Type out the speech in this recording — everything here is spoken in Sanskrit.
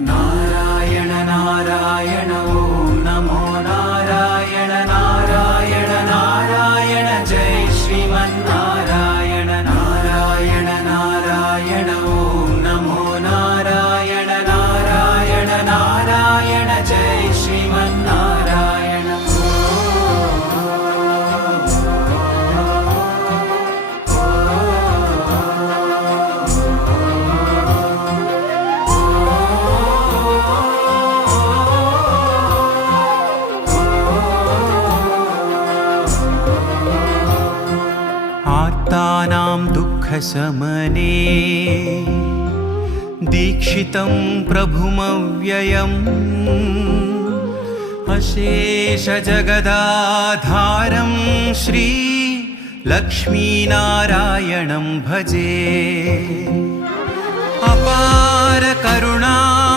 नारायण नारायण ॐ नमो नारायण नारायण नारायण जय श्रीमन्नारायण नारायण नारायण ॐ नमो नारायण नारायण नारायण जय श्रीमन्नारायण। आर्तानां दुःखशमने दीक्षितं प्रभुमव्ययम् अशेषजगदाधारं श्री लक्ष्मीनारायणं भजे। अपार करुणा